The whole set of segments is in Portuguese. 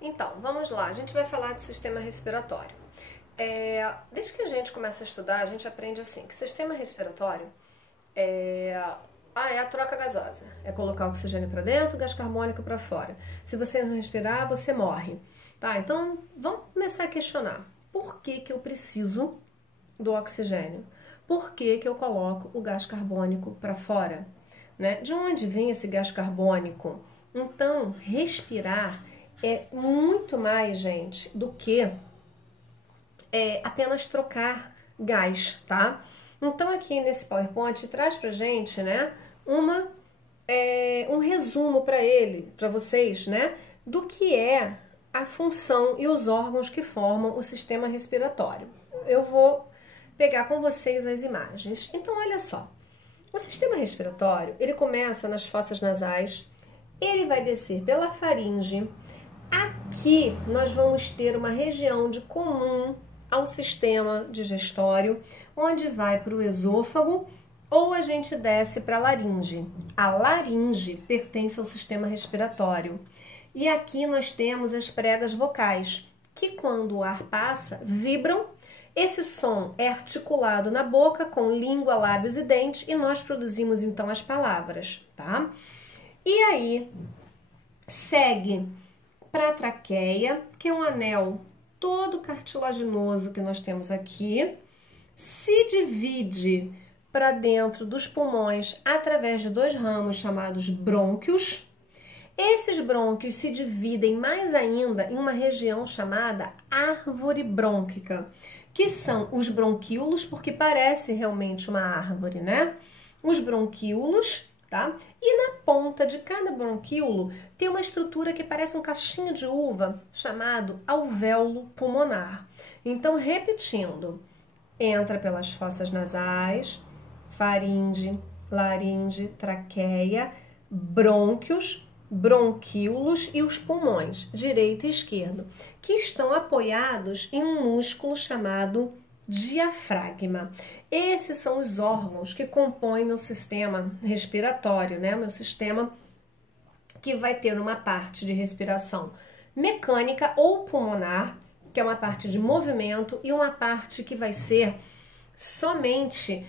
Então, vamos lá. A gente vai falar de sistema respiratório. Desde que a gente começa a estudar, a gente aprende assim, que sistema respiratório é a troca gasosa. É colocar oxigênio para dentro, gás carbônico para fora. Se você não respirar, você morre. Tá? Então, vamos começar a questionar. Por que que eu preciso do oxigênio? Por que que eu coloco o gás carbônico para fora? Né? De onde vem esse gás carbônico? Então, respirar é muito mais, gente, do que apenas trocar gás, tá? Então, aqui nesse PowerPoint, traz pra gente, né, um resumo para vocês, né, do que é a função e os órgãos que formam o sistema respiratório. Eu vou pegar com vocês as imagens. Então, olha só. O sistema respiratório, ele começa nas fossas nasais, ele vai descer pela faringe. Aqui nós vamos ter uma região de comum ao sistema digestório, onde vai para o esôfago ou a gente desce para a laringe. A laringe pertence ao sistema respiratório. E aqui nós temos as pregas vocais, que quando o ar passa, vibram. Esse som é articulado na boca com língua, lábios e dentes e nós produzimos então as palavras, tá? E aí segue para a traqueia, que é um anel todo cartilaginoso que nós temos aqui, se divide para dentro dos pulmões através de dois ramos chamados brônquios. Esses brônquios se dividem mais ainda em uma região chamada árvore brônquica, que são os bronquíolos, porque parece realmente uma árvore, né? Os bronquíolos, tá? E na ponta de cada bronquíolo tem uma estrutura que parece um cachinho de uva, chamado alvéolo pulmonar. Então, repetindo, entra pelas fossas nasais, faringe, laringe, traqueia, brônquios, bronquíolos e os pulmões, direito e esquerdo, que estão apoiados em um músculo chamado diafragma. Esses são os órgãos que compõem meu sistema respiratório, né? Meu sistema que vai ter uma parte de respiração mecânica ou pulmonar, que é uma parte de movimento, e uma parte que vai ser somente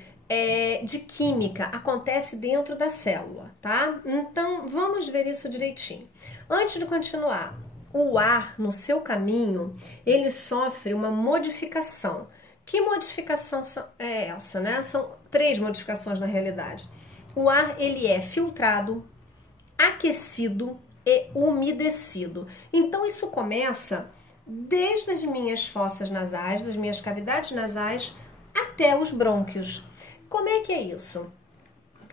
de química, acontece dentro da célula, tá? Então, vamos ver isso direitinho. Antes de continuar, o ar, no seu caminho, ele sofre uma modificação. Que modificação é essa, né? São três modificações na realidade. O ar, ele é filtrado, aquecido e umedecido. Então, isso começa desde as minhas fossas nasais, das minhas cavidades nasais, até os brônquios. Como é que é isso?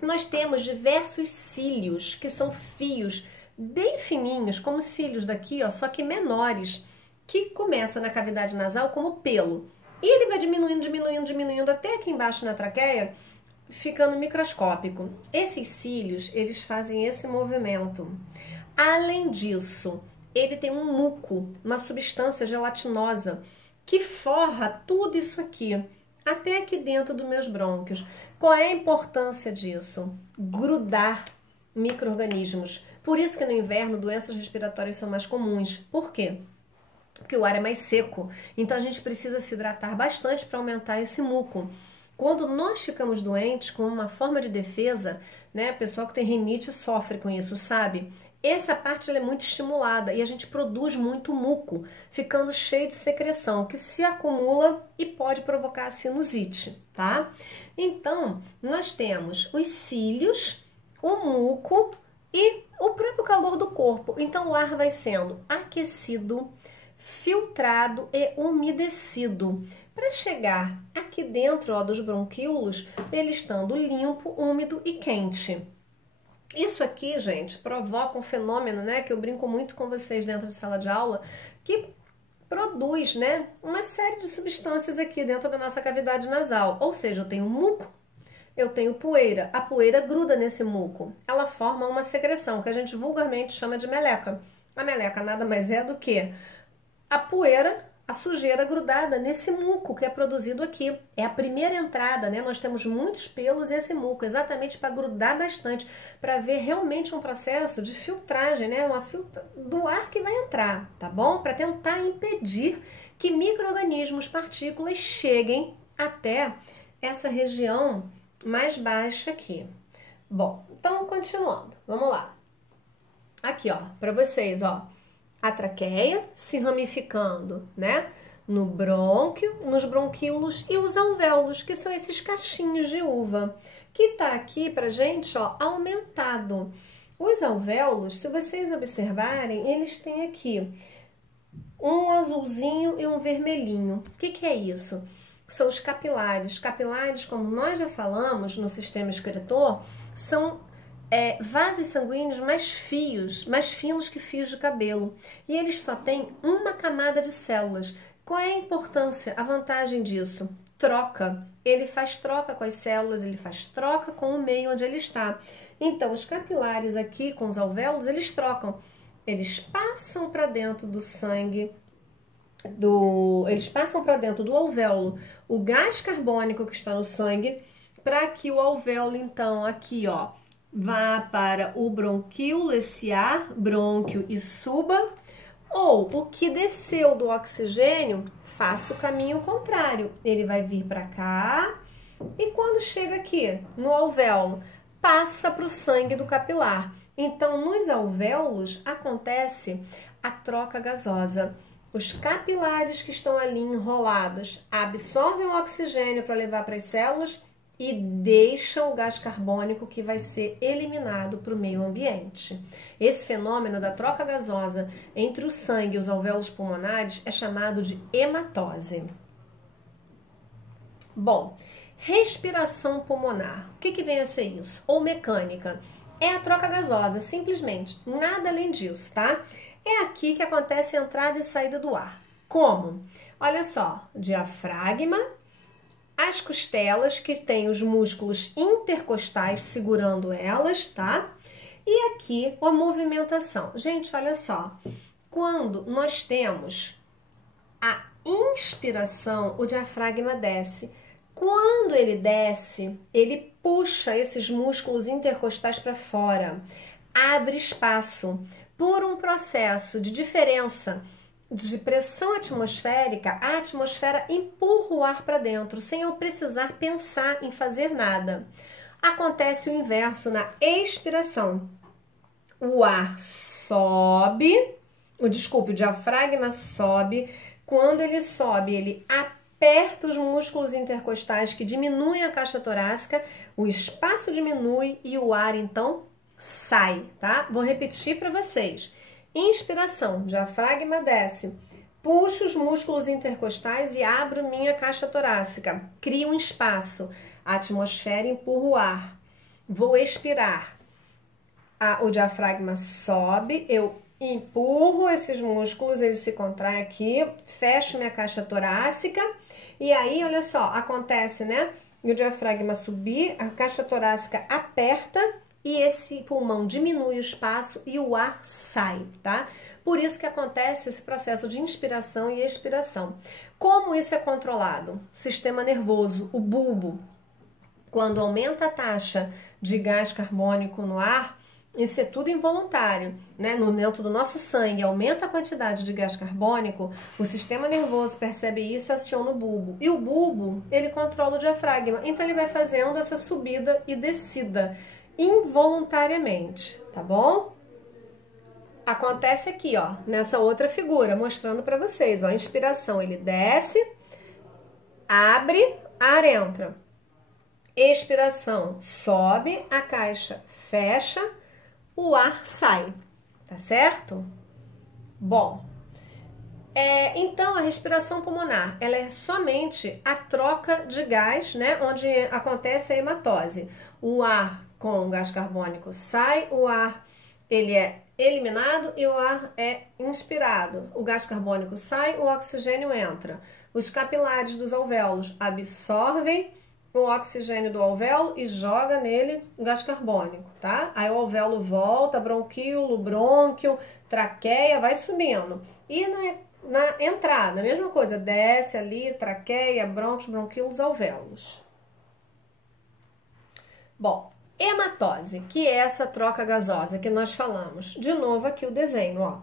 Nós temos diversos cílios, que são fios bem fininhos, como cílios daqui, ó, só que menores, que começa na cavidade nasal como pelo. E ele vai diminuindo, diminuindo, diminuindo até aqui embaixo na traqueia, ficando microscópico. Esses cílios, eles fazem esse movimento. Além disso, ele tem um muco, uma substância gelatinosa, que forra tudo isso aqui, até aqui dentro dos meus brônquios. Qual é a importância disso? Grudar micro-organismos. Por isso que no inverno doenças respiratórias são mais comuns. Por quê? Porque o ar é mais seco. Então a gente precisa se hidratar bastante para aumentar esse muco. Quando nós ficamos doentes, com uma forma de defesa, né? O pessoal que tem rinite sofre com isso, sabe? Essa parte ela é muito estimulada e a gente produz muito muco, ficando cheio de secreção, que se acumula e pode provocar a sinusite, tá? Então, nós temos os cílios, o muco e o próprio calor do corpo. Então, o ar vai sendo aquecido, filtrado e umedecido, para chegar aqui dentro, ó, dos bronquíolos, ele estando limpo, úmido e quente. Isso aqui, gente, provoca um fenômeno, né, que eu brinco muito com vocês dentro de sala de aula, que produz, né, uma série de substâncias aqui dentro da nossa cavidade nasal. Ou seja, eu tenho muco, eu tenho poeira. A poeira gruda nesse muco. Ela forma uma secreção que a gente vulgarmente chama de meleca. A meleca nada mais é do que a poeira a sujeira grudada nesse muco que é produzido aqui. É a primeira entrada, né? Nós temos muitos pelos e esse muco, exatamente para grudar bastante, para ver realmente um processo de filtragem, né? Do ar que vai entrar, tá bom? Para tentar impedir que micro-organismos, partículas cheguem até essa região mais baixa aqui. Bom, então continuando, vamos lá. Aqui, ó, para vocês, ó. A traqueia se ramificando, né? No brônquio, nos bronquíolos e os alvéolos, que são esses cachinhos de uva, que tá aqui pra gente, ó, aumentado. Os alvéolos, se vocês observarem, eles têm aqui um azulzinho e um vermelhinho. O que é isso? São os capilares. Capilares, como nós já falamos no sistema excretor, são vasos sanguíneos mais finos que fios de cabelo. E eles só têm uma camada de células. Qual é a importância, a vantagem disso? Troca. Ele faz troca com as células, ele faz troca com o meio onde ele está. Então, os capilares aqui, com os alvéolos, eles trocam. Eles passam para dentro do sangue, eles passam para dentro do alvéolo o gás carbônico que está no sangue, para que o alvéolo, então, aqui, ó, vá para o bronquíolo, esse ar, brônquio, e suba, ou o que desceu do oxigênio, faça o caminho contrário. Ele vai vir para cá e quando chega aqui no alvéolo, passa para o sangue do capilar. Então, nos alvéolos acontece a troca gasosa. Os capilares que estão ali enrolados absorvem o oxigênio para levar para as células e deixam o gás carbônico que vai ser eliminado para o meio ambiente. Esse fenômeno da troca gasosa entre o sangue e os alvéolos pulmonares é chamado de hematose. Bom, respiração pulmonar. O que vem a ser isso? Ou mecânica? É a troca gasosa, simplesmente. Nada além disso, tá? É aqui que acontece a entrada e saída do ar. Como? Olha só, diafragma, as costelas, que tem os músculos intercostais segurando elas, tá? E aqui a movimentação. Gente, olha só, quando nós temos a inspiração, o diafragma desce. Quando ele desce, ele puxa esses músculos intercostais para fora, abre espaço. Por um processo de diferença de pressão atmosférica, a atmosfera empurra o ar para dentro, sem eu precisar pensar em fazer nada. Acontece o inverso na expiração. O ar sobe, o diafragma sobe. Quando ele sobe, ele aperta os músculos intercostais que diminuem a caixa torácica, o espaço diminui e o ar, então, sai, tá? Vou repetir para vocês. Inspiração, diafragma desce, puxo os músculos intercostais e abro minha caixa torácica, crio um espaço, a atmosfera empurra o ar. Vou expirar, o diafragma sobe, eu empurro esses músculos, eles se contraem aqui, fecho minha caixa torácica e aí, olha só, acontece, né? O diafragma subir, a caixa torácica aperta e esse pulmão diminui o espaço e o ar sai, tá? Por isso que acontece esse processo de inspiração e expiração. Como isso é controlado? Sistema nervoso, o bulbo. Quando aumenta a taxa de gás carbônico no ar, isso é tudo involuntário, né? Dentro do nosso sangue, aumenta a quantidade de gás carbônico, o sistema nervoso percebe isso e aciona o bulbo. E o bulbo, ele controla o diafragma, então ele vai fazendo essa subida e descida involuntariamente, tá bom? Acontece aqui, ó, nessa outra figura, mostrando para vocês, ó, inspiração, ele desce, abre, ar entra. Expiração, sobe, a caixa fecha, o ar sai, tá certo? Bom, então a respiração pulmonar, ela é somente a troca de gás, né, onde acontece a hematose. O ar com gás carbônico sai, o ar ele é eliminado e o ar é inspirado. O gás carbônico sai, o oxigênio entra. Os capilares dos alvéolos absorvem o oxigênio do alvéolo e joga nele o gás carbônico, tá? Aí o alvéolo volta, bronquíolo, brônquio, traqueia, vai subindo. E na entrada, a mesma coisa, desce ali, traqueia, brônquios, bronquíolos, alvéolos. Bom, hematose, que é essa troca gasosa que nós falamos. De novo aqui o desenho, ó.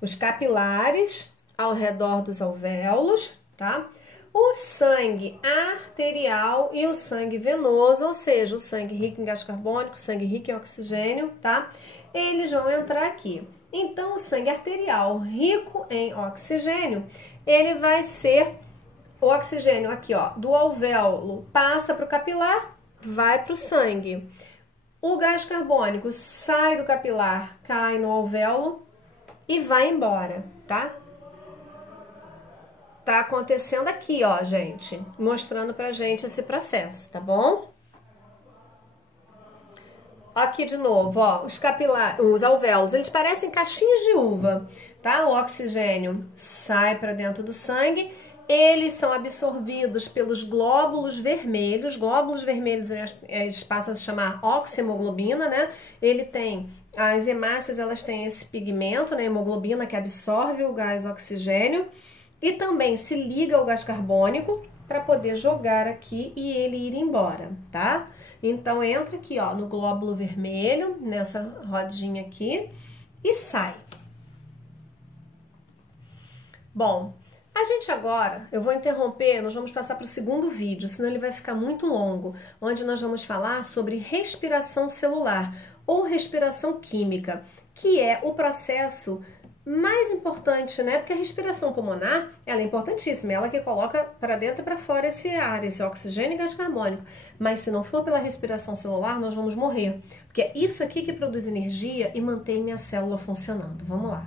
Os capilares ao redor dos alvéolos, tá? O sangue arterial e o sangue venoso, ou seja, o sangue rico em gás carbônico, o sangue rico em oxigênio, tá? Eles vão entrar aqui. Então, o sangue arterial rico em oxigênio, ele vai ser o oxigênio aqui, ó, do alvéolo passa para o capilar, vai para o sangue. O gás carbônico sai do capilar, cai no alvéolo e vai embora, tá? Tá acontecendo aqui, ó, gente, mostrando pra gente esse processo, tá bom? Aqui de novo, ó, os capilares, os alvéolos, eles parecem caixinhas de uva, tá? O oxigênio sai para dentro do sangue, eles são absorvidos pelos glóbulos vermelhos. Glóbulos vermelhos eles passam a se chamar oxihemoglobina, né? Ele tem, as hemácias, elas têm esse pigmento, né? Hemoglobina, que absorve o gás oxigênio e também se liga ao gás carbônico para poder jogar aqui e ele ir embora, tá? Então, entra aqui, ó, no glóbulo vermelho, nessa rodinha aqui, e sai. Bom, a gente agora, eu vou interromper, nós vamos passar para o segundo vídeo, senão ele vai ficar muito longo, onde nós vamos falar sobre respiração celular ou respiração química, que é o processo mais importante, né? Porque a respiração pulmonar, ela é importantíssima, ela que coloca para dentro e para fora esse ar, esse oxigênio e gás carbônico. Mas se não for pela respiração celular, nós vamos morrer. Porque é isso aqui que produz energia e mantém minha célula funcionando. Vamos lá.